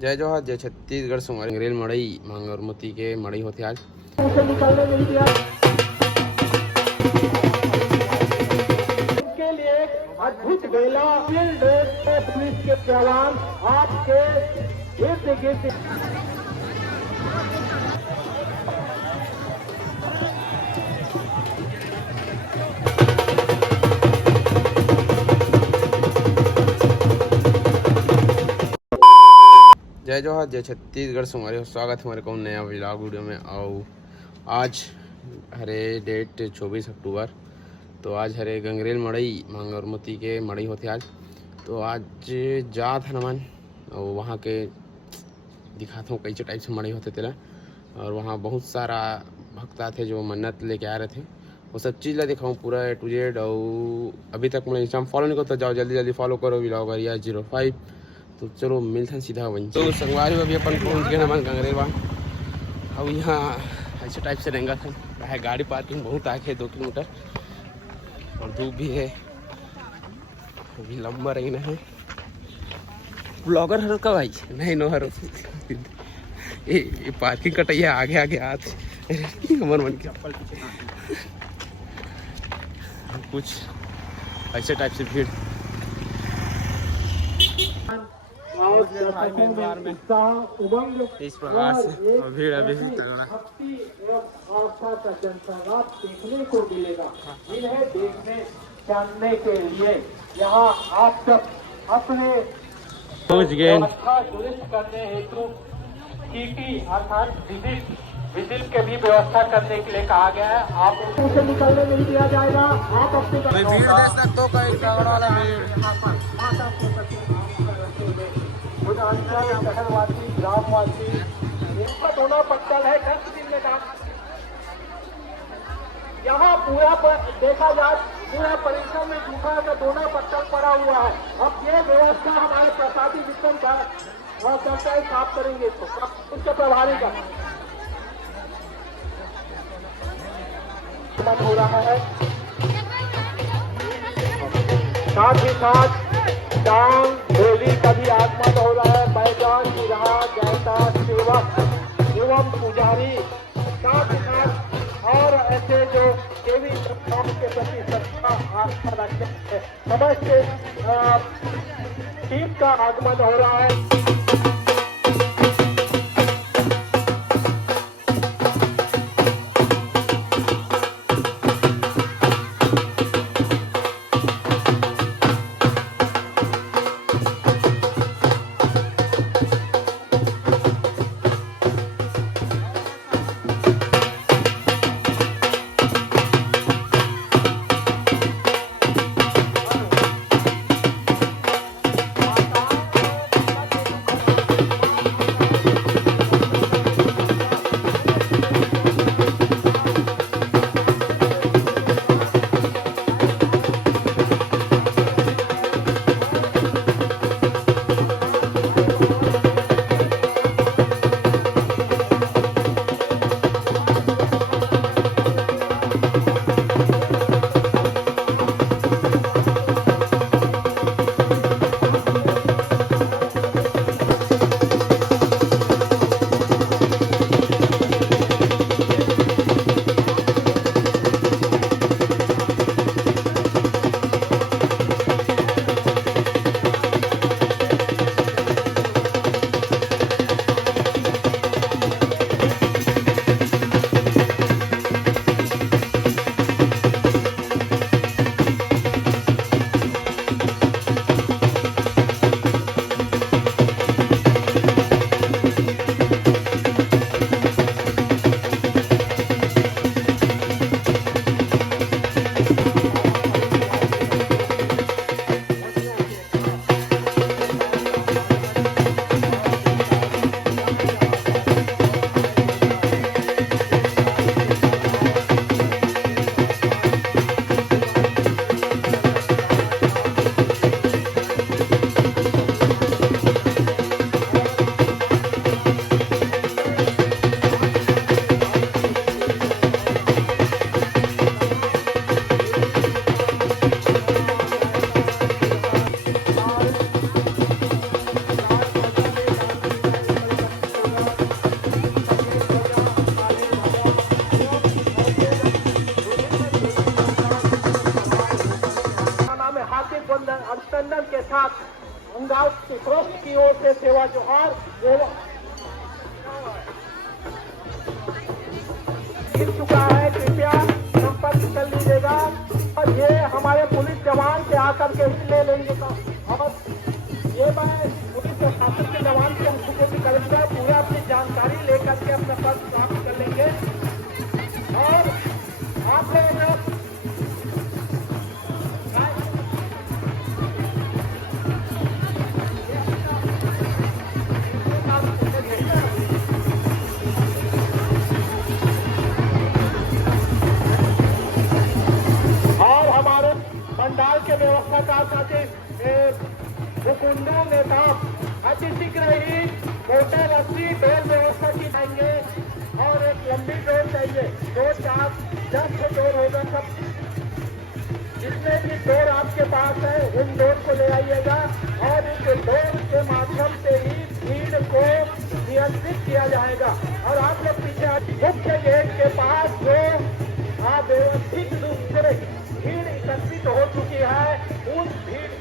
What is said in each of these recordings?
जय जोहार जय छत्तीसगढ़ सुमारी अंग्रेल मड़ई मांगरमती के मड़ई होते आज के लिए अद्भुत बेला पुलिस के जवान आपके इर्द गिर्द जय जोहार जय छत्तीसगढ़ सुमारी स्वागत हमारे को नया व्लॉग वीडियो में। आओ आज हरे डेट 24 अक्टूबर तो आज हरे गंगरेल मड़ई मांगरमती के मड़ई होते आज। तो आज जात हनुमान और वहाँ के दिखाता हूँ कैसे टाइप से मड़ई होते तेरा। और वहाँ बहुत सारा भक्ता थे जो मन्नत लेके आ रहे थे, वो सब चीज़ ला दिखाऊँ पूरा A to Z। और अभी तक मैं इंस्टाग्राम फॉलो नहीं करता, जाओ जल्दी जल्दी फॉलो करो व्लॉगर 05। तो चलो मिलते हैं सीधा वहीं। तो संगवारी में भी अपन पहुँच गए हमारे गंगरेल वहाँ। अब यहाँ ऐसे टाइप से रहेंगा था है, गाड़ी पार्किंग बहुत आगे 2 किलोमीटर और धूप भी है, अभी लंबा रहना है। ब्लॉगर हर का भाई नहीं नो हर ये पार्किंग कटैया आगे आगे आते हमारे मन के कुछ ऐसे टाइप से भीड़ इस प्रकार से भीड़ अभी भी तगड़ा देखने को मिलेगा। इन्हें देखने जानने के लिए यहाँ आप सब अपने पहुँच गए। दुरुस्त करने हेतु टीटी अर्थात विजिल के भी व्यवस्था करने के लिए कहा गया है। आप उसे निकलने नहीं दिया जाएगा। आप अपने शहरवासी ग्रामवासी इनका दोनों पत्तल है 10 दिन में काम। यहाँ पूरा देखा जाए पूरा परिसर में जूठा का दोनों पत्तल पड़ा हुआ है। अब ये व्यवस्था हमारे प्रसादी वितरण करता है, साफ करेंगे इसको उसके प्रभारी का हो रहा है। साथ ही साथ डांग होली का भी आगमन हो रहा है। बैजान विराह जैसा सेवक एवं पुजारी साथ ही साथ और ऐसे जो देवी देवताओं के प्रति श्रद्धा आस्था रखते हैं समस्त टीम का आगमन हो रहा है। की ओर से सेवा जोहार गिर चुका है, कृपया संपर्क कर लीजिएगा। और ये हमारे पुलिस जवान से आकर के ही ले लेंगे और ये मैं पुलिस प्रशासन के जवान से सुपुर्द करूंगा, पूरा अपनी जानकारी लेकर के अपना पद प्राप्त कर लेंगे। और आप लोग पंडाल के व्यवस्थाकार साथी मुकुंदो नेता अति शीघ्र ही मोटर रस्सी ढोल व्यवस्था की जाएंगे और एक लंबी डोर चाहिए, 2, 4, 10 डोर होगा। सब जितने भी डोर आपके पास है उन डोर को ले आइएगा और इस डोर के माध्यम से ही भीड़ को नियंत्रित किया जाएगा। और आप लोग पीछे मुख्य गेट के पास जो व्यवस्थित रूप से भीड़ एकत्रित हो चुकी है, उस भीड़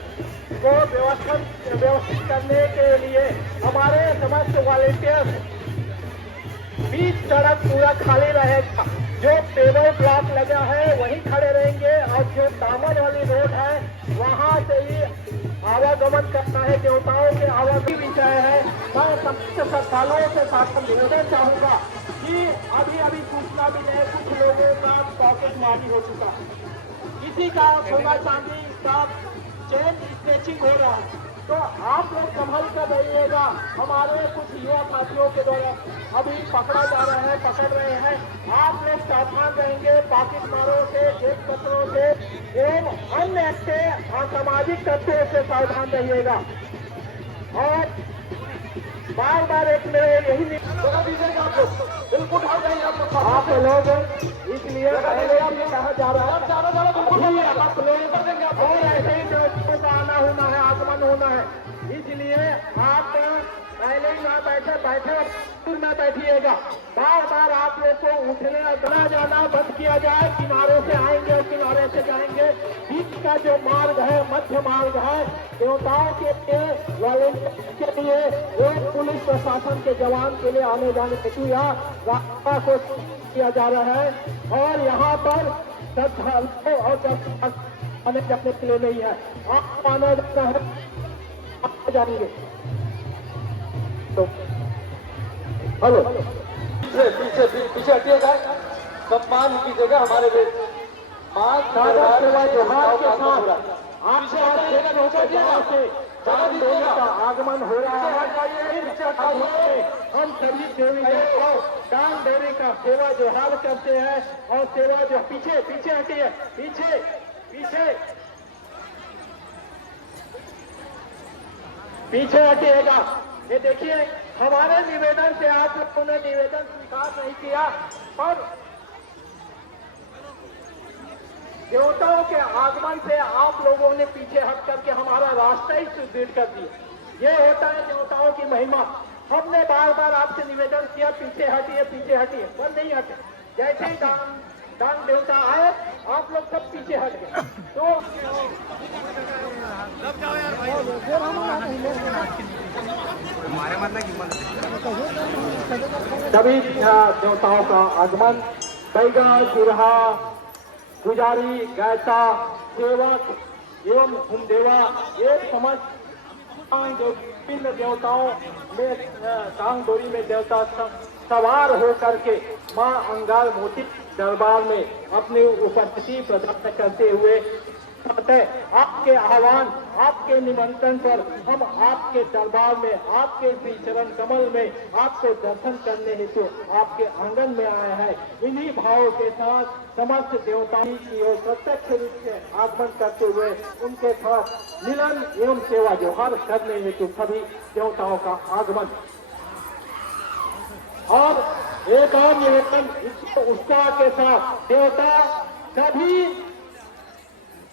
को व्यवस्थित करने के लिए हमारे समस्त वॉलेंटियर्स बीच सड़क पूरा खाली रहेगा। जो टेबल ब्लॉक लगा है वहीं खड़े रहेंगे और जो दामन वाली रोड है वहां से ही आवागमन करना है। देवताओं के आवागमन विषय है। मैं समस्त श्रद्धालुओं से साथ निवेदन चाहूंगा कि अभी सूचना भी है, कुछ लोगों का पॉकेट मारी हो चुका है, किसी का सोना चांदी का चेन स्ट्रेचिंग हो रहा है, तो आप लोग संभल कर रहिएगा। हमारे कुछ युवा साथियों के द्वारा अभी पकड़ा जा रहा है, पकड़ रहे हैं। आप लोग सावधान रहेंगे, पॉकेट मारों से, जेब कतरों से एवं अन्य ऐसे असामाजिक तत्वों से सावधान रहिएगा। और बार बार एक मेरे यही दीजिएगा, आप लोग बिल्कुल आप लोग, इसलिए पहले आप कहा जा रहा है आप लोग और ऐसे ही व्यवस्था का आना होना है, आगमन होना है, इसलिए आप पहले ही ना बैठे न बैठिएगा। बार बार आप लोग को उठने चला जाना बंद किया जाए। किनारे से आएंगे और किनारे से जाएंगे। बीच का जो मार्ग है, मध्य मार्ग है, देवताओं के लिए, वॉलेंटियर के लिए, एक पुलिस प्रशासन के जवान के लिए आने जाने हेतु यहाँ रास्ता को किया जा रहा है। और यहाँ पर श्रद्धालुओं और आने जाने के लिए नहीं है, आप माना जाता है आप जाएंगे। तो हेलो, पीछे हटिएगा, सम्मान कीजिएगा हमारे देश जोहार के साथ का आगमन हो रहा है। हम सभी देवी दान देवी का सेवा जोहार करते हैं और सेवा जो पीछे हटिए, पीछे हटिएगा। ये देखिए, हमारे निवेदन से आप लोगों ने निवेदन स्वीकार नहीं किया, पर देवताओं के आगमन से आप लोगों ने पीछे हट करके हमारा रास्ता ही सुदृढ़ कर दिया। ये होता है देवताओं की महिमा। हमने बार बार आपसे निवेदन किया, पीछे हटिए, पर नहीं हटे। जैसे ही दान देवता आए, आप लोग सब पीछे हट गए। तो सभी देवताओं का आगमन, बैगा, गुरहा, पुजारी, गायता, सेवक एवं भूमदेवा, एक समस्त विभिन्न देवताओं में टांग डोरी में देवता सवार होकर के मां अंगार मोती दरबार में अपनी उपस्थिति प्रदर्शित करते हुए आपके आह्वान, आपके निमंत्रण पर हम आपके दरबार में, आपके श्री चरण कमल में आपको दर्शन करने हेतु आपके आंगन में आए हैं। इन्हीं भावों के साथ समस्त देवताओं की ओर प्रत्यक्ष रूप से आगमन करते हुए उनके साथ मिलन एवं सेवा जोहार करने हेतु सभी देवताओं का आगमन। और एक और निवेदन उत्साह के साथ देवता सभी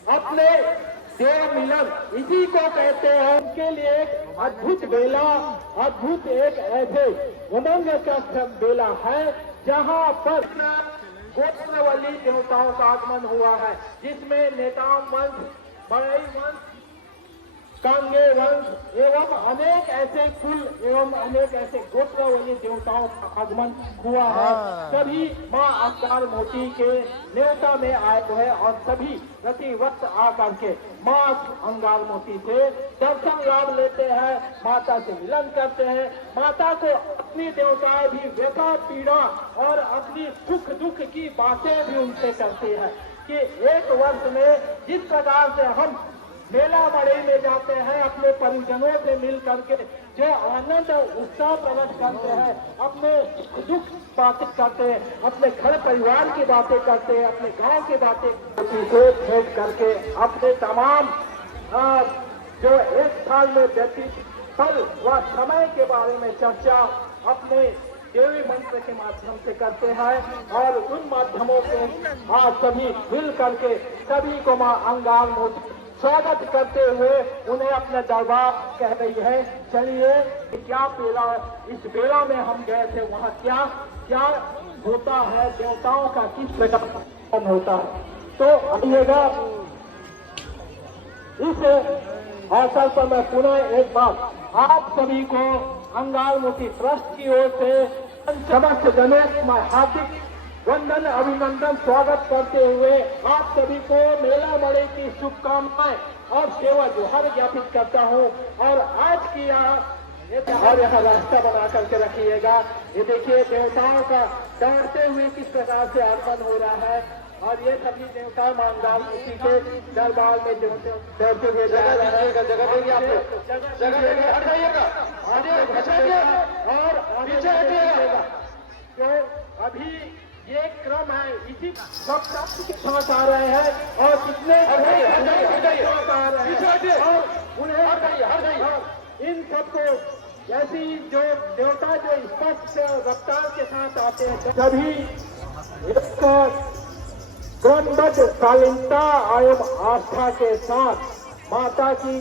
अपने देव मिलन, इसी को कहते हैं। उनके लिए एक अद्भुत बेला, अद्भुत एक ऐसे उमंग का बेला है जहां पर गोत्रवली देवताओं का आगमन हुआ है, जिसमें नेताओं वंश, बड़ई वंश, कांगे रंग एवं अनेक ऐसे कुल एवं अनेक ऐसे गोत्रवली देवताओं का आगमन हुआ है। सभी माँ अंगार मोती के न्योता में आए हुए और सभी प्रतिवक्त आकर के माँ अंगार मोती से दर्शन लाभ लेते हैं, माता से मिलन करते हैं। माता को अपनी देवताएं भी व्यथा पीड़ा और अपनी सुख दुख की बातें भी उनसे करती है कि एक वर्ष में जिस प्रकार से हम मेला मड़ई में जाते हैं, अपने परिजनों से मिल करके जो आनंद उत्साह प्रकट करते हैं, अपने दुख बातें करते हैं, अपने घर परिवार की बातें करते हैं, अपने गांव की बातें से भेंट करके अपने तमाम जो एक साल में व्यतीत पल व समय के बारे में चर्चा अपने देवी मंत्र के माध्यम से करते हैं और उन माध्यमों से आज सभी मिल करके सभी को मां अंगार मोती स्वागत करते हुए उन्हें अपने दरबार कह रही है। चलिए क्या बेला, इस बेला में हम गए थे, वहाँ क्या क्या होता है, देवताओं का किस प्रकार होता है। तो आइएगा, इस अवसर पर मैं पुनः एक बार आप सभी को अंगार मोती ट्रस्ट की ओर से समस्त जनों में हार्दिक वंदन अभिनंदन स्वागत करते हुए आप सभी को मेला मड़ई की शुभकामनाएं और सेवा जोहार ज्ञापित करता हूं। और आज की और यहाँ रास्ता बना करके रखिएगा। ये देखिए देवताओं का दौड़ते हुए किस प्रकार से आगमन हो रहा है और ये सभी देवता मां अंगार मोती के दरबार में दौड़ते हुए जो अभी ये क्रम है, इसी सब के साथ आ रहे हैं और कितने आ रहे हैं और उन्हें इन सबको ऐसी जो देवता जो स्पष्ट रफ्तार के साथ आते हैं सभी एक क्रमबद्ध शालीनता एवं आस्था के साथ माता की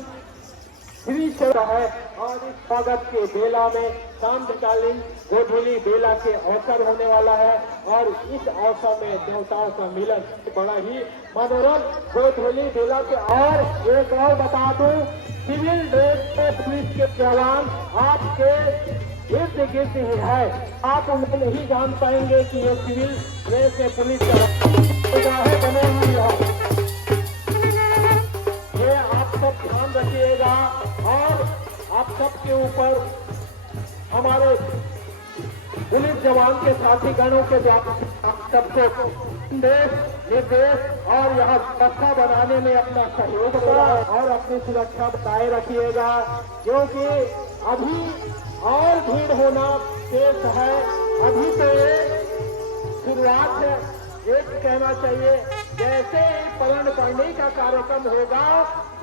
श्री चल है। और इस स्वागत के बेला में सांध्यकालीन गोधूली बेला के अवसर होने वाला है और इस अवसर में देवताओं का मिलन बड़ा ही मनोरम गोधूली बेला के। और एक और बता दूं, सिविल ड्रेस में पुलिस के जवान आपके इर्द गिर्द ही है, आप उन्हें नहीं जान पाएंगे कि ये सिविल ड्रेस में पुलिस बने हुए हो। ये आप सब ध्यान रखिएगा और आप सबके ऊपर हमारे पुलिस जवान के साथी गणों के सबको निर्देश और यहाँ सुरक्षा बनाने में अपना सहयोग और अपनी सुरक्षा बनाए रखिएगा, क्योंकि अभी और भीड़ होना शेष है। अभी तो ये शुरुआत है। एक कहना चाहिए, जैसे ही पलन करने का कार्यक्रम होगा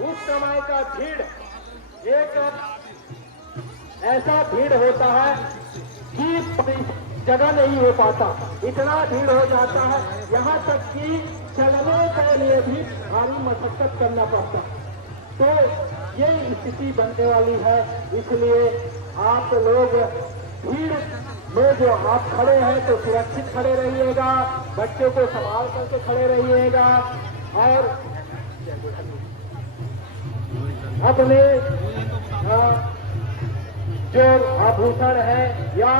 उस समय का भीड़ एक ऐसा भीड़ होता है कि जगह नहीं हो पाता, इतना भीड़ हो जाता है, यहाँ तक कि चलने के लिए भी भारी मशक्कत करना पड़ता। तो ये स्थिति बनने वाली है, इसलिए आप लोग भीड़ में जो आप खड़े हैं तो सुरक्षित खड़े रहिएगा, बच्चों को संभाल करके खड़े रहिएगा और अपने जो आभूषण है या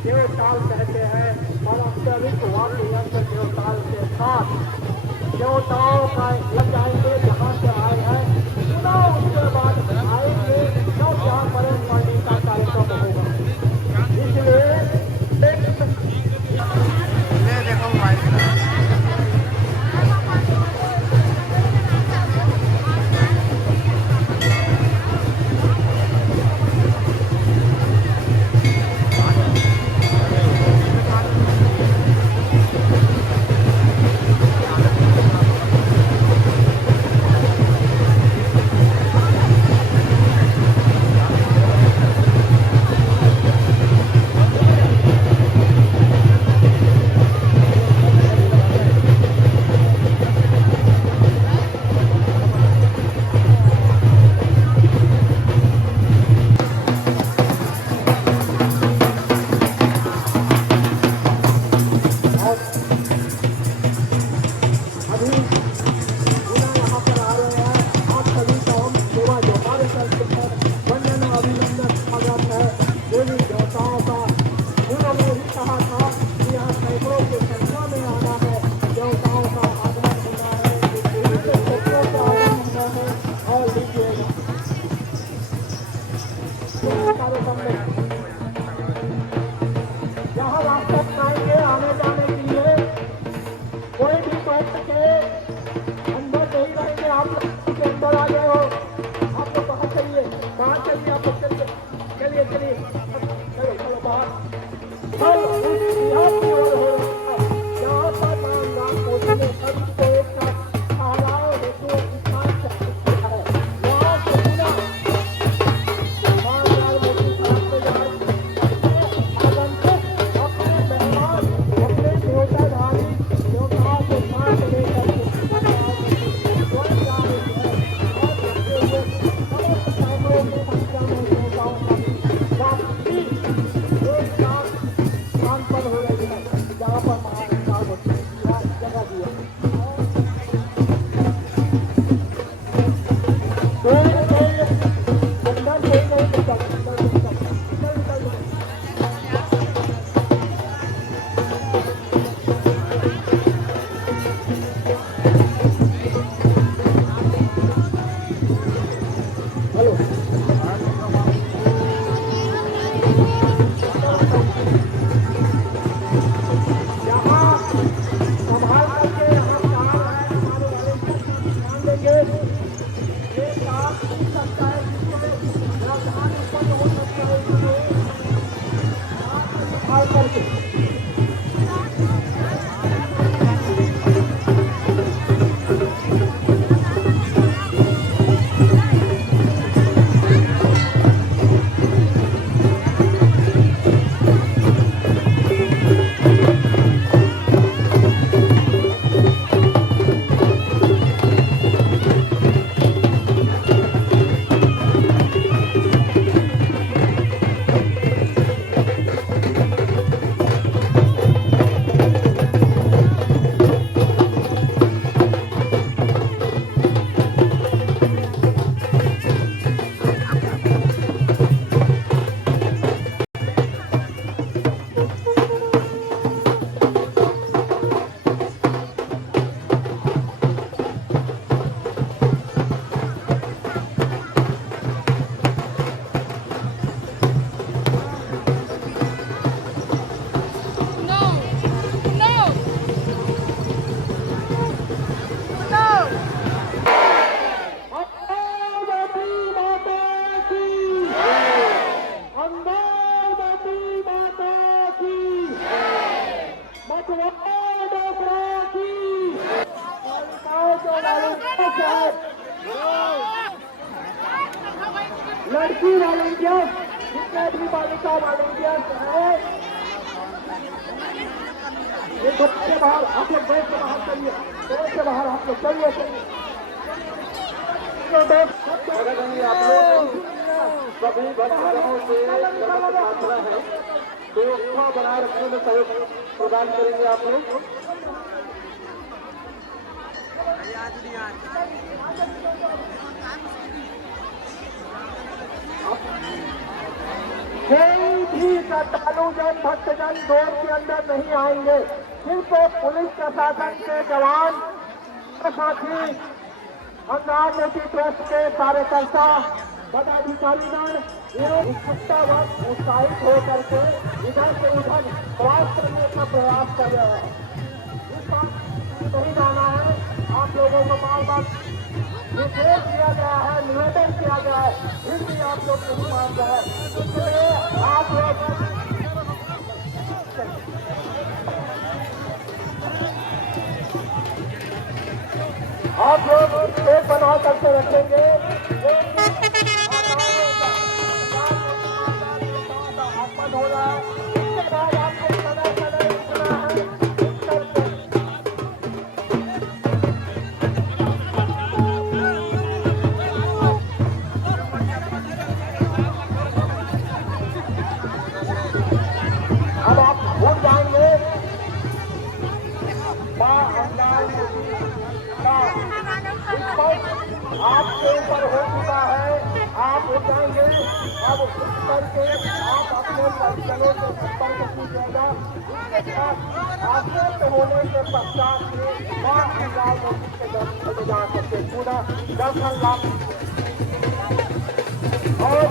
देवताल कहते हैं और अत्यधिक वाद्य यंत्र देवताल के साथ देवताओं का जाएंगे जहाँ से आए हैं, उसके बाद आएंगे तब जहाँ परेड करने का कार्यक्रम होगा। इसलिए नहीं। यहाँ रास्ता बनाएंगे आने जाने के लिए, कोई भी टोक के अंदर नहीं रहेंगे। आप लोग के अंदर आ गए हो, आप लोग बाहर चलिए, बाहर चलिए, आप लोग चलिए चलिए चलिए चलो चलो बाहर। सब उस जिहाद की ओर हो रहा है जहाँ पर राम मोदी ने सबको एक साथ ठहराव हेतु स्थान किया है। वहाँ से पूरा राम मोदी साहब के जहाँ आगंतुक अपने मेहमान अपने देवताधारी देवताओं के साथ लेकर के स्वयं जा रहे हैं और देखते हुए समस्त सैकड़ों की संख्या में देवताओं का वापसी एक साथ स्थान पर हो रही है जहाँ पर महाराज होती है जगह दिया। अंदर कोई नहीं निकल यहाँ संभाल करके यहाँ कार है हमारे वाले ध्यान देंगे। ये कार टूट सकता है, जिसमें व्यवधान उत्पन्न हो सकता है, इसलिए आप संभाल करके लड़की वॉलंटियर्स जितने भी बालिका वॉलंटियर्स हैं, ये घर से बाहर आप लोग देश से बाहर चलिए, देश से बाहर आप लोग चलिए चलिए। आप लोग सभी भक्तों से प्रार्थना है, व्यवस्था बनाए रखने में सहयोग प्रदान करेंगे आप लोग। कोई भी श्रद्धालु जन भक्तजन दौड़ के अंदर नहीं आएंगे, सिर्फ पुलिस प्रशासन के जवान साथी हंगाम मोदी ट्रस्ट के कार्यकर्ता पदाधिकारीगण उत्साहित होकर के इधर से उधर प्रवास करने का प्रयास कर रहे हैं। इस बात नहीं जाना है, आप लोगों को बार बार निर्देश दिया गया है, निवेदन किया गया है, फिर भी आप लोग नहीं मान रहे हैं, इसलिए आप लोग एक बना करके रखेंगे। आगमन हो रहा है, इसके बाद आपको समय समय रखना है उत्तर से। अब आप भूल जाएंगे आपके ऊपर हो चुका है, आप उठ जाएंगे। अब उठ करके आप अपने परिजनों से संपर्क कीजिएगा। इसके साथ आश्वस्त होने के पश्चात में मां लाल मोदी के दर्शन में जा सकते पूरा दर्शन लाभ और